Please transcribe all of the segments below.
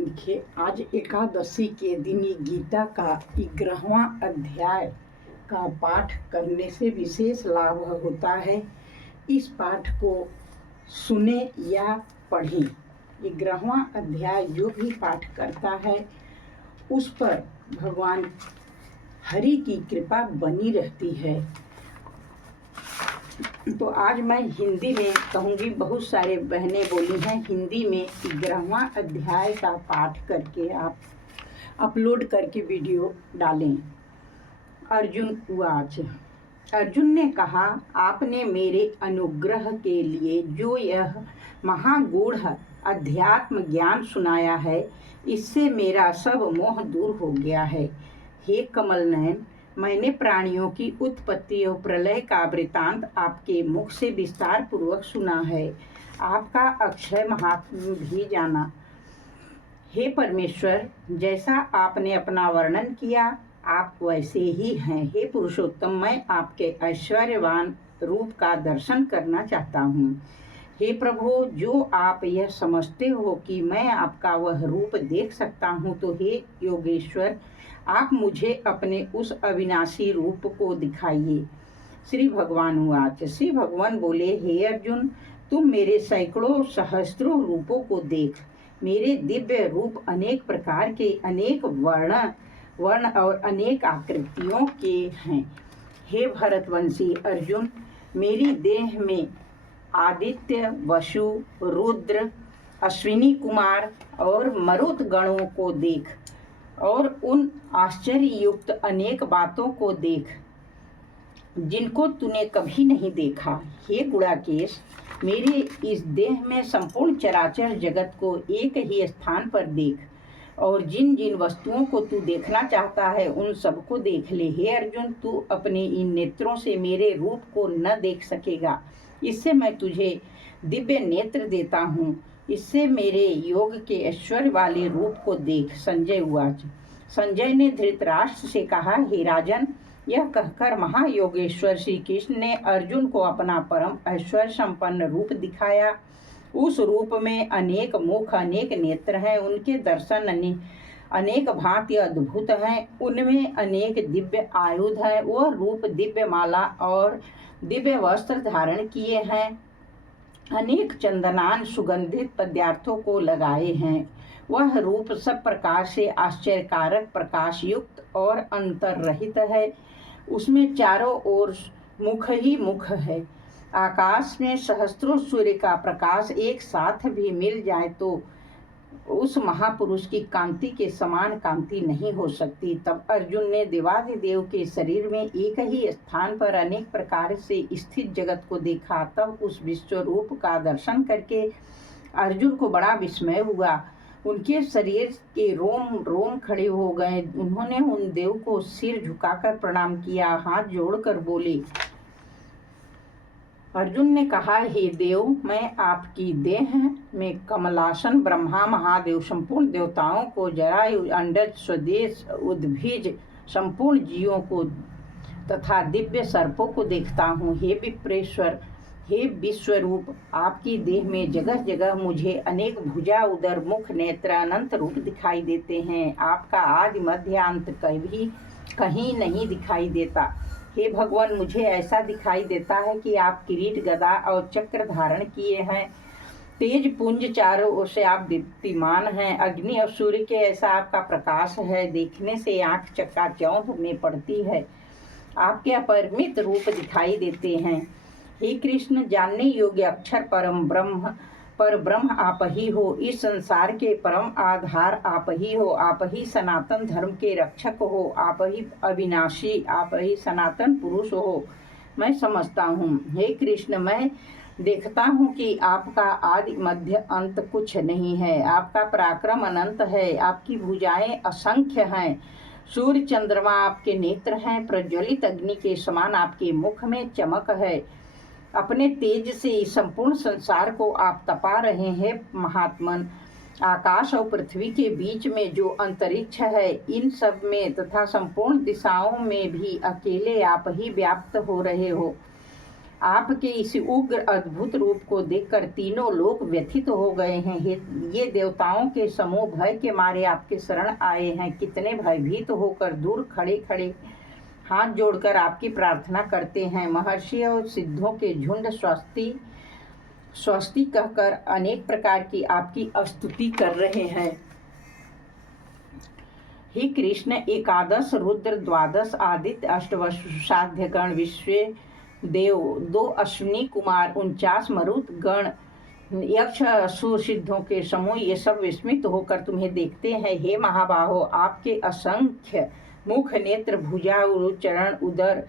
देखिए, आज एकादशी के दिन ये गीता का 11वां अध्याय का पाठ करने से विशेष लाभ होता है। इस पाठ को सुने या पढ़ें। 11वां अध्याय जो भी पाठ करता है उस पर भगवान हरि की कृपा बनी रहती है। तो आज मैं हिंदी में कहूँगी, बहुत सारे बहनें बोली हैं हिंदी में 11वां अध्याय का पाठ करके आप अपलोड करके वीडियो डालें। अर्जुन उवाच। अर्जुन ने कहा, आपने मेरे अनुग्रह के लिए जो यह महागूढ़ अध्यात्म ज्ञान सुनाया है, इससे मेरा सब मोह दूर हो गया है। हे कमल नयन, मैंने प्राणियों की उत्पत्ति और प्रलय का वृतांत आपके मुख से विस्तार पूर्वक सुना है। आपका अक्षय महात्म्य भी जाना। हे परमेश्वर, जैसा आपने अपना वर्णन किया आप वैसे ही हैं। हे पुरुषोत्तम, मैं आपके ऐश्वर्यवान रूप का दर्शन करना चाहता हूँ। हे प्रभु, जो आप यह समझते हो कि मैं आपका वह रूप देख सकता हूँ, तो हे योगेश्वर, आप मुझे अपने उस अविनाशी रूप को दिखाइए। श्री भगवान उवाच। श्री भगवान बोले, हे अर्जुन, तुम मेरे सैकड़ों सहस्त्रों रूपों को देख। मेरे दिव्य रूप अनेक प्रकार के, अनेक वर्ण और अनेक आकृतियों के हैं। हे भरतवंशी अर्जुन, मेरी देह में आदित्य, वसु, रुद्र, अश्विनी कुमार और मरुत गणों को देख और उन आश्चर्ययुक्त अनेक बातों को देख जिनको तूने कभी नहीं देखा। हे गुणाकेश, मेरे इस देह में संपूर्ण चराचर जगत को एक ही स्थान पर देख और जिन जिन वस्तुओं को तू देखना चाहता है उन सबको देख ले। हे अर्जुन, तू अपने इन नेत्रों से मेरे रूप को न देख सकेगा, इससे मैं तुझे दिव्य नेत्र देता हूँ। इससे मेरे योग के ऐश्वर्य वाले रूप को देख। संजय उवाच। संजय ने धृतराष्ट्र से कहा, हे राजन, यह कहकर महायोगेश्वर श्री कृष्ण ने अर्जुन को अपना परम ऐश्वर्य संपन्न रूप दिखाया। उस रूप में अनेक मुख, अनेक नेत्र हैं, उनके दर्शन अनेक भांति अद्भुत हैं, उनमें अनेक दिव्य आयुध हैं। वह रूप दिव्य माला और दिव्य वस्त्र धारण किए हैं, अनेक चंदनान सुगंधित पदार्थों को लगाए हैं। वह रूप सब प्रकार से आश्चर्यकारक, प्रकाश युक्त और अंतर रहित है। उसमें चारों ओर मुख ही मुख है। आकाश में सहस्त्रों सूर्य का प्रकाश एक साथ भी मिल जाए तो उस महापुरुष की कांति के समान कांति नहीं हो सकती। तब अर्जुन ने देवाधिदेव के शरीर में एक ही स्थान पर अनेक प्रकार से स्थित जगत को देखा। तब उस विश्व रूप का दर्शन करके अर्जुन को बड़ा विस्मय हुआ। उनके शरीर के रोम रोम खड़े हो गए। उन्होंने उन देव को सिर झुकाकर प्रणाम किया, हाथ जोड़कर बोले। अर्जुन ने कहा, हे देव, मैं आपकी देह में कमलासन ब्रह्मा, महादेव, संपूर्ण देवताओं को, जरायु, अंडज, स्वदेश, उद्भिज, संपूर्ण जीवों को तथा दिव्य सर्पों को देखता हूँ। हे विप्रेश्वर, हे विश्वरूप, आपकी देह में जगह जगह मुझे अनेक भुजा, उदर, मुख, नेत्र, अनंत रूप दिखाई देते हैं। आपका आदि मध्य अंत कहीं नहीं दिखाई देता। हे भगवान, मुझे ऐसा दिखाई देता है कि आप किरीट, गदा और चक्र धारण किए हैं। तेज पुंज चारों ओर से आप दीप्तिमान हैं। अग्नि और सूर्य के ऐसा आपका प्रकाश है, देखने से आंख चकाचौंध में पड़ती है। आपके अपरिमित रूप दिखाई देते हैं। हे कृष्ण, जानने योग्य अक्षर पर ब्रह्म आप ही हो। इस संसार के परम आधार आप ही हो। आप ही सनातन धर्म के रक्षक हो। आप ही अविनाशी, आप ही सनातन पुरुष हो, मैं समझता हूँ। हे कृष्ण, मैं देखता हूँ कि आपका आदि मध्य अंत कुछ नहीं है। आपका पराक्रम अनंत है। आपकी भुजाएं असंख्य हैं। सूर्य चंद्रमा आपके नेत्र हैं। प्रज्वलित अग्नि के समान आपके मुख में चमक है। अपने तेज से संपूर्ण संसार को आप तपा रहे हैं। महात्मन, आकाश और पृथ्वी के बीच में जो अंतरिक्ष है, इन सब में तथा संपूर्ण दिशाओं में भी अकेले आप ही व्याप्त हो रहे हो। आपके इस उग्र अद्भुत रूप को देखकर तीनों लोग व्यथित हो गए हैं। ये देवताओं के समूह भय के मारे आपके शरण आए हैं। कितने भयभीत होकर दूर खड़े खड़े हाथ जोड़कर आपकी प्रार्थना करते हैं। महर्षि और सिद्धों के झुंड स्वस्ति स्वस्ति कहकर अनेक प्रकार की आपकी स्तुति कर रहे हैं। हे कृष्ण, एकादश रुद्र, द्वादश आदित्य, अष्टवसुसाध्य गण, विश्व देव, 2 अश्विनी कुमार, 49 मरुत गण, यक्ष, असुर, सिद्धों के समूह, ये सब विस्मित होकर तुम्हें देखते हैं। हे महाबाहो, आपके असंख्य मुख, नेत्र, भुजा, चरण, उदर,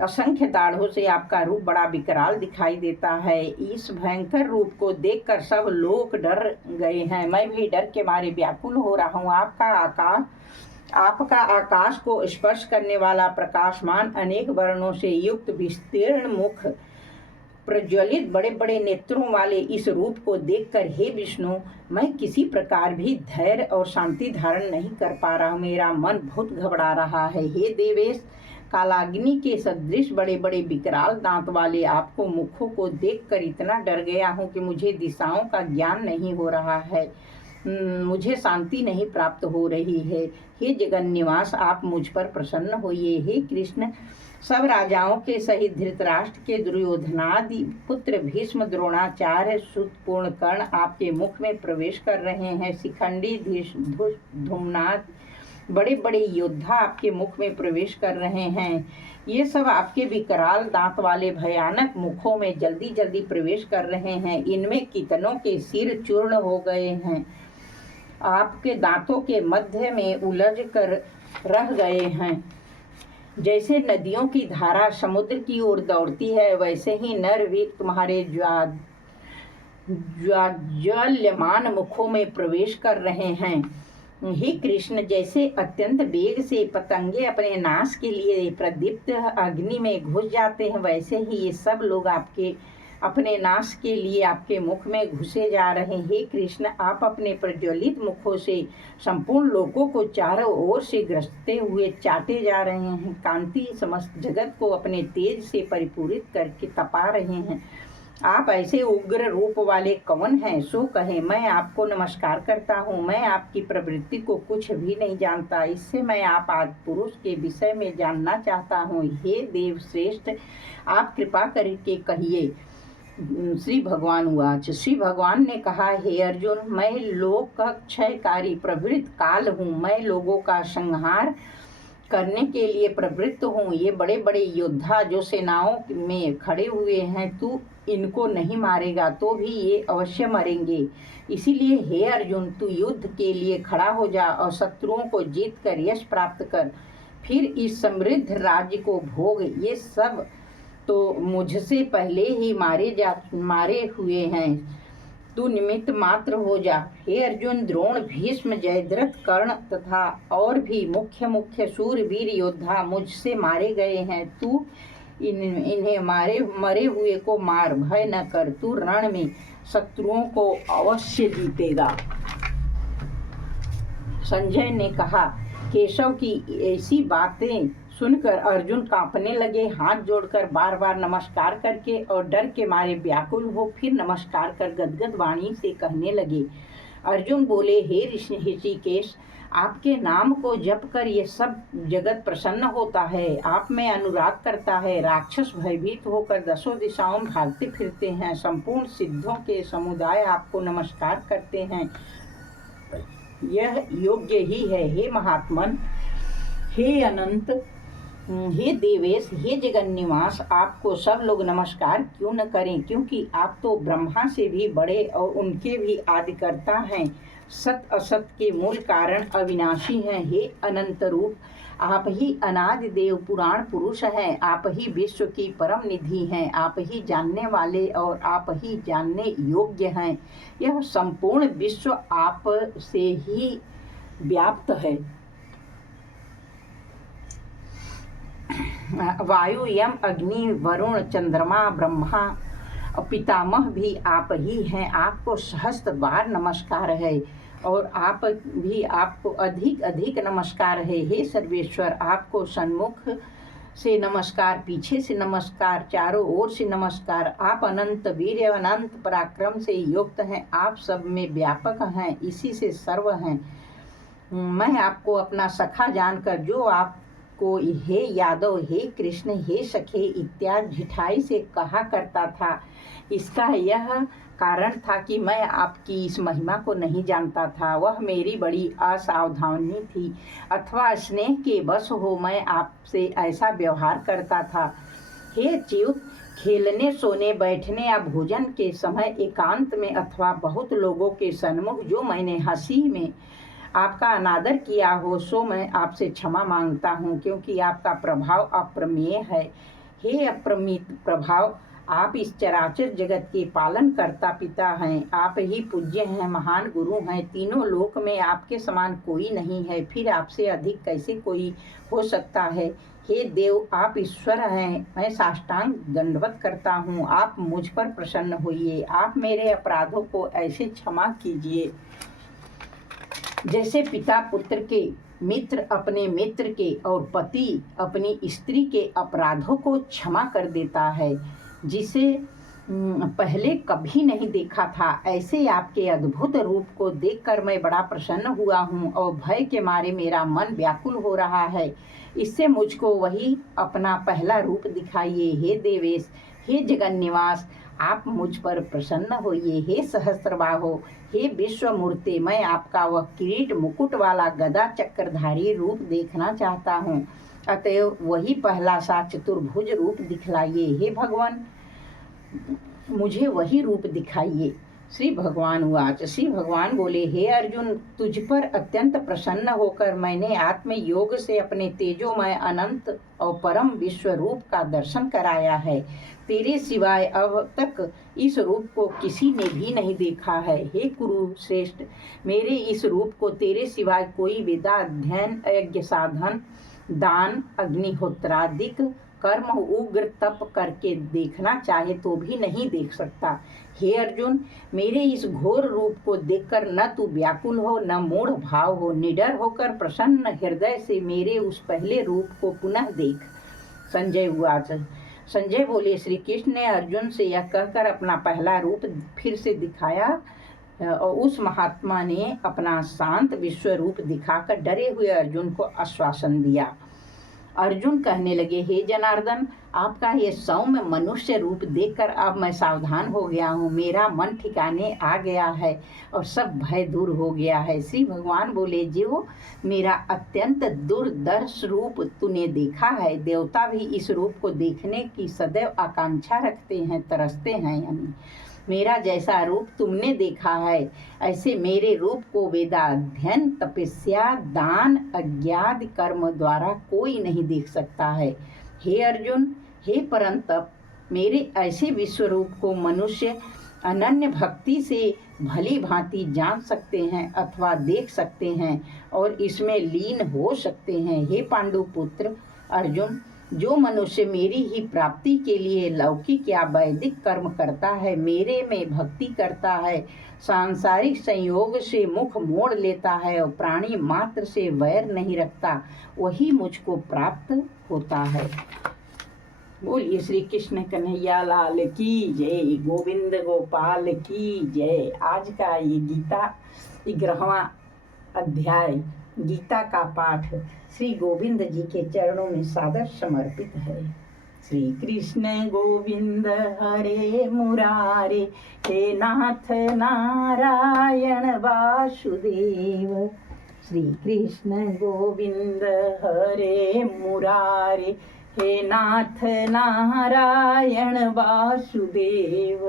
असंख्य दाढ़ों से आपका रूप बड़ा विकराल दिखाई देता है। इस भयंकर रूप को देखकर सब लोग डर गए हैं। मैं भी डर के मारे व्याकुल हो रहा हूँ। आपका आकाश को स्पर्श करने वाला प्रकाशमान अनेक वर्णों से युक्त विस्तीर्ण मुख, प्रज्वलित बड़े बड़े नेत्रों वाले इस रूप को देखकर हे विष्णु, मैं किसी प्रकार भी धैर्य और शांति धारण नहीं कर पा रहा। मेरा मन बहुत घबरा रहा है। हे देवेश, कालाग्नि के सदृश बड़े बड़े विकराल दांत वाले आपको मुखों को देखकर इतना डर गया हूँ कि मुझे दिशाओं का ज्ञान नहीं हो रहा है, मुझे शांति नहीं प्राप्त हो रही है। हे जगन निवास, आप मुझ पर प्रसन्न होइए। हे कृष्ण, सब राजाओं के सहित धृतराष्ट्र के दुर्योधनादि पुत्र भीष्म, द्रोणाचार्य, सुत, पूर्णकर्ण आपके मुख में प्रवेश कर रहे हैं। शिखंडी, धूम्नाथ, बड़े बड़े योद्धा आपके मुख में प्रवेश कर रहे हैं। ये सब आपके विकराल दांत वाले भयानक मुखों में जल्दी जल्दी प्रवेश कर रहे हैं। इनमें कितनों के सिर चूर्ण हो गए हैं, आपके दांतों के मध्य में उलझ कर रह गए हैं। जैसे नदियों की धारा समुद्र की ओर दौड़ती है, वैसे ही नरवीर तुम्हारे ज्वाल्यमान मुखों में प्रवेश कर रहे हैं। हे कृष्ण, जैसे अत्यंत वेग से पतंगे अपने नाश के लिए प्रदीप्त अग्नि में घुस जाते हैं, वैसे ही ये सब लोग आपके अपने नाश के लिए आपके मुख में घुसे जा रहे हैं। हे कृष्ण, आप अपने प्रज्वलित मुखों से संपूर्ण लोगों को चारों ओर से ग्रसते हुए चाटे जा रहे हैं। कांति समस्त जगत को अपने तेज से परिपूरित करके तपा रहे हैं। आप ऐसे उग्र रूप वाले कौन हैं, सो कहें। मैं आपको नमस्कार करता हूँ। मैं आपकी प्रवृत्ति को कुछ भी नहीं जानता, इससे मैं आप आदि पुरुष के विषय में जानना चाहता हूँ। हे देव श्रेष्ठ, आप कृपा करके कहिए। श्री भगवान उवाच। श्री भगवान ने कहा, हे अर्जुन, मैं लोक क्षयकारी प्रवृत्त काल हूँ। मैं लोगों का संहार करने के लिए प्रवृत्त हूँ। ये बड़े बड़े योद्धा जो सेनाओं में खड़े हुए हैं, तू इनको नहीं मारेगा तो भी ये अवश्य मरेंगे। इसीलिए हे अर्जुन, तू युद्ध के लिए खड़ा हो जा और शत्रुओं को जीत कर यश प्राप्त कर, फिर इस समृद्ध राज्य को भोग। ये सब तो मुझसे पहले ही मारे हुए हैं, तू निमित्त मात्र हो जा। हे अर्जुन, द्रोण, भीष्म, जयद्रथ, कर्ण तथा और भी मुख्य मुख्य शूरवीर योद्धा मुझसे मारे गए हैं। तू इन्हें मरे हुए को मार, भय न कर। तू रण में शत्रुओं को अवश्य जीतेगा। संजय ने कहा, केशव की ऐसी बातें सुनकर अर्जुन कांपने लगे। हाथ जोड़कर बार बार नमस्कार करके और डर के मारे व्याकुल हो फिर नमस्कार कर गदगद वाणी से कहने लगे। अर्जुन बोले, हे ऋषिकेश, आपके नाम को जप कर ये सब जगत प्रसन्न होता है, आप में अनुराग करता है। राक्षस भयभीत होकर दसों दिशाओं में भागते फिरते हैं। संपूर्ण सिद्धों के समुदाय आपको नमस्कार करते हैं। यह योग्य ही है। हे महात्मन, हे अनंत, हे देवेश, हे जगन निवास, आपको सब लोग नमस्कार क्यों न करें, क्योंकि आप तो ब्रह्मा से भी बड़े और उनके भी आदिकर्ता हैं। सत असत के मूल कारण अविनाशी हैं। हे अनंत रूप, आप ही अनादि देव पुराण पुरुष हैं। आप ही विश्व की परम निधि हैं। आप ही जानने वाले और आप ही जानने योग्य हैं। यह संपूर्ण विश्व आप से ही व्याप्त है। वायु, यम, अग्नि, वरुण, चंद्रमा, ब्रह्मा और पितामह भी आप ही हैं। आपको सहस्त्र बार नमस्कार है और आपको अधिक अधिक नमस्कार है। हे सर्वेश्वर, आपको सन्मुख से नमस्कार, पीछे से नमस्कार, चारों ओर से नमस्कार। आप अनंत वीर्य अनंत पराक्रम से युक्त हैं, आप सब में व्यापक हैं, इसी से सर्व हैं। मैं आपको अपना सखा जानकर जो आपको हे यादव, हे कृष्ण, हे सखे इत्यादि ढिठाई से कहा करता था, इसका यह कारण था कि मैं आपकी इस महिमा को नहीं जानता था। वह मेरी बड़ी असावधानी थी अथवा स्नेह के वश हो मैं आपसे ऐसा व्यवहार करता था। हे च्युत, खेलने, सोने, बैठने या भोजन के समय एकांत में अथवा बहुत लोगों के सन्मुख जो मैंने हंसी में आपका अनादर किया हो, सो मैं आपसे क्षमा मांगता हूँ, क्योंकि आपका प्रभाव अप्रमेय है। हे अप्रमित प्रभाव, आप इस चराचर जगत के पालन करता पिता हैं। आप ही पूज्य हैं, महान गुरु हैं। तीनों लोक में आपके समान कोई नहीं है, फिर आपसे अधिक कैसे कोई हो सकता है। हे देव, आप ईश्वर हैं। मैं साष्टांग दंडवत करता हूँ, आप मुझ पर प्रसन्न होइए। आप मेरे अपराधों को ऐसे क्षमा कीजिए जैसे पिता पुत्र के, मित्र अपने मित्र के और पति अपनी स्त्री के अपराधों को क्षमा कर देता है। जिसे पहले कभी नहीं देखा था, ऐसे आपके अद्भुत रूप को देखकर मैं बड़ा प्रसन्न हुआ हूँ और भय के मारे मेरा मन व्याकुल हो रहा है। इससे मुझको वही अपना पहला रूप दिखाइए। हे देवेश, हे जगन निवास, आप मुझ पर प्रसन्न होइए। हे सहस्त्रबाहो, हे विश्वमूर्ति, मैं आपका वह किरीट मुकुट वाला गदा चक्रधारी रूप देखना चाहता हूँ, अतएव वही पहला सा चतुर्भुज रूप दिखलाइए। हे भगवान, मुझे वही रूप दिखाइए। श्री भगवान उवाच, श्री भगवान बोले, हे अर्जुन, तुझ पर अत्यंत प्रसन्न होकर मैंने आत्म योग से अपने तेजोमय अनंत और परम विश्व रूप का दर्शन कराया है। तेरे सिवाय अब तक इस रूप को किसी ने भी नहीं देखा है। हे कुरु श्रेष्ठ, मेरे इस रूप को तेरे सिवाय कोई वेदा अध्ययन, यज्ञ साधन, दान, अग्निहोत्रादिक कर्म, उग्र तप करके देखना चाहे तो भी नहीं देख सकता। हे अर्जुन, मेरे इस घोर रूप को देखकर न तू व्याकुल हो, न मूढ़ भाव हो, निडर होकर प्रसन्न हृदय से मेरे उस पहले रूप को पुनः देख। संजय उवाच, संजय बोले, श्री कृष्ण ने अर्जुन से यह कहकर अपना पहला रूप फिर से दिखाया और उस महात्मा ने अपना शांत विश्व रूप दिखाकर डरे हुए अर्जुन को आश्वासन दिया। अर्जुन कहने लगे, हे जनार्दन, आपका ये सौम्य मनुष्य रूप देखकर अब मैं सावधान हो गया हूँ। मेरा मन ठिकाने आ गया है और सब भय दूर हो गया है। श्री भगवान बोले, जो मेरा अत्यंत दुर्दर्श रूप तूने देखा है, देवता भी इस रूप को देखने की सदैव आकांक्षा रखते हैं, तरसते हैं। यानी मेरा जैसा रूप तुमने देखा है, ऐसे मेरे रूप को वेदाध्ययन, तपस्या, दान, अज्ञात कर्म द्वारा कोई नहीं देख सकता है। हे अर्जुन, हे परंतप, मेरे ऐसे विश्व रूप को मनुष्य अनन्य भक्ति से भली भांति जान सकते हैं अथवा देख सकते हैं और इसमें लीन हो सकते हैं। हे पांडुपुत्र अर्जुन, जो मनुष्य मेरी ही प्राप्ति के लिए लौकिक या वैदिक कर्म करता है, मेरे में भक्ति करता है, सांसारिक संयोग से मुख मोड़ लेता है और प्राणी मात्र से वैर नहीं रखता, वही मुझको प्राप्त होता है। बोलिए श्री कृष्ण कन्हैया लाल की जय, गोविंद गोपाल की जय। आज का ये गीता 11वां अध्याय गीता का पाठ श्री गोविंद जी के चरणों में सादर समर्पित है। श्री कृष्ण गोविंद हरे मुरारे, हे नाथ नारायण वासुदेव। श्री कृष्ण गोविंद हरे मुरारे, हे नाथ नारायण वासुदेव।